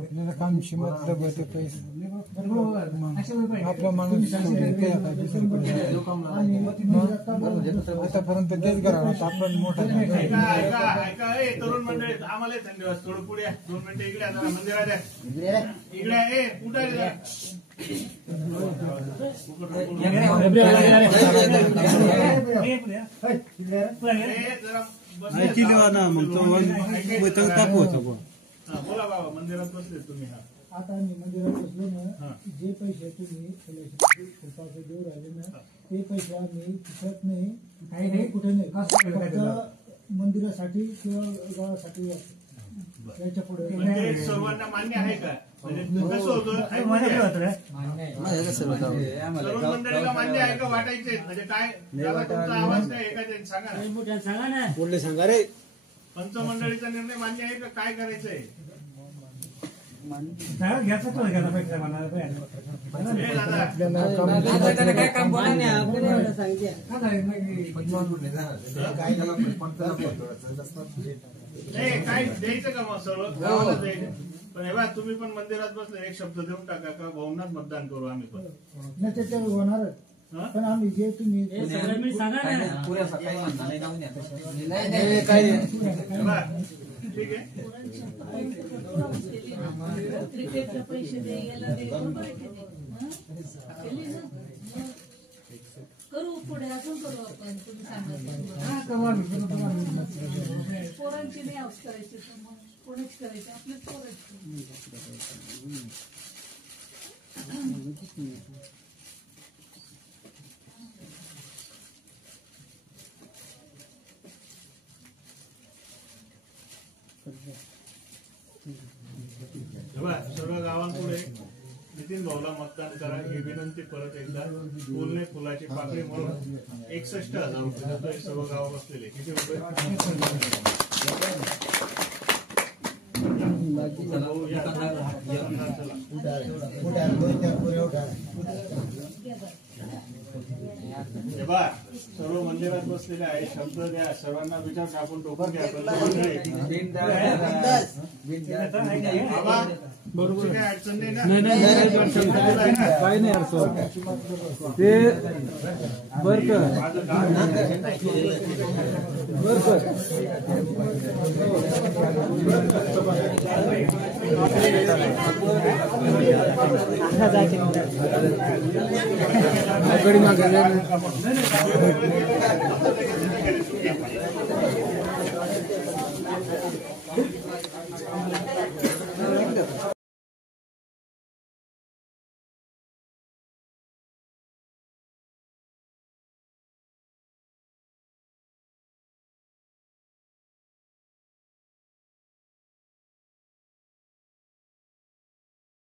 आपल्याला कामशी मतलब होते पैसे आपला माणूस आतापर्यंत तेच करावं आपण मोठा तरुण मंडळी आम्हाला थंडी वाजता थोडं पुढे 2 मिनिटं इकडे मंदिरात इकडे कुठे बोला बाबा मंदिरात बसले तुम्ही आता आम्ही मंदिरात बसलो ना जे पैसे तुम्ही देऊ राहिले ना ते पैसे आम्ही खिशात नाही काही नाही कुठे नाही फक्त मंदिरासाठी किंवा गावासाठी याच्या पुढे सर्वांना मान्य आहे का म्हणजे कसं होतं तरुण मंडळीला मान्य आहे का वाटायचे म्हणजे काय तुमचा आवाज काय एका सांगा ना बोलले सांगा रे पंचमंडळीचा निर्णय मान्य आहे का काय करायचंय काय द्यायचं का मग सर्व गावाला द्यायचं पण हे बघा तुम्ही पण मंदिरात बसले एक शब्द देऊन टाका का भावनात मतदान करू आम्ही पण होणारच पण आम्ही जे तुम्ही ठीक आहे करू पुढे अजून करू आपण तुम्ही सांगा पोरांची नाही हाऊस करायची मग कोणाच करायची आपलीच पोरांची सर्व गावांपुढे नितीन भाऊला मतदान करा ही विनंती परत एकदा बोलणे फुलाची पाकळी म्हणून 61,000 रुपये देतोय सर्व गाव बसलेले किती रुपये सर्व मंदिरात बसलेले आहे शब्द द्या सर्वांना विचार टाकून टोकन घ्या बरोबर काय अडचण नाही ना काही नाही अडचण ते बर गडी मागे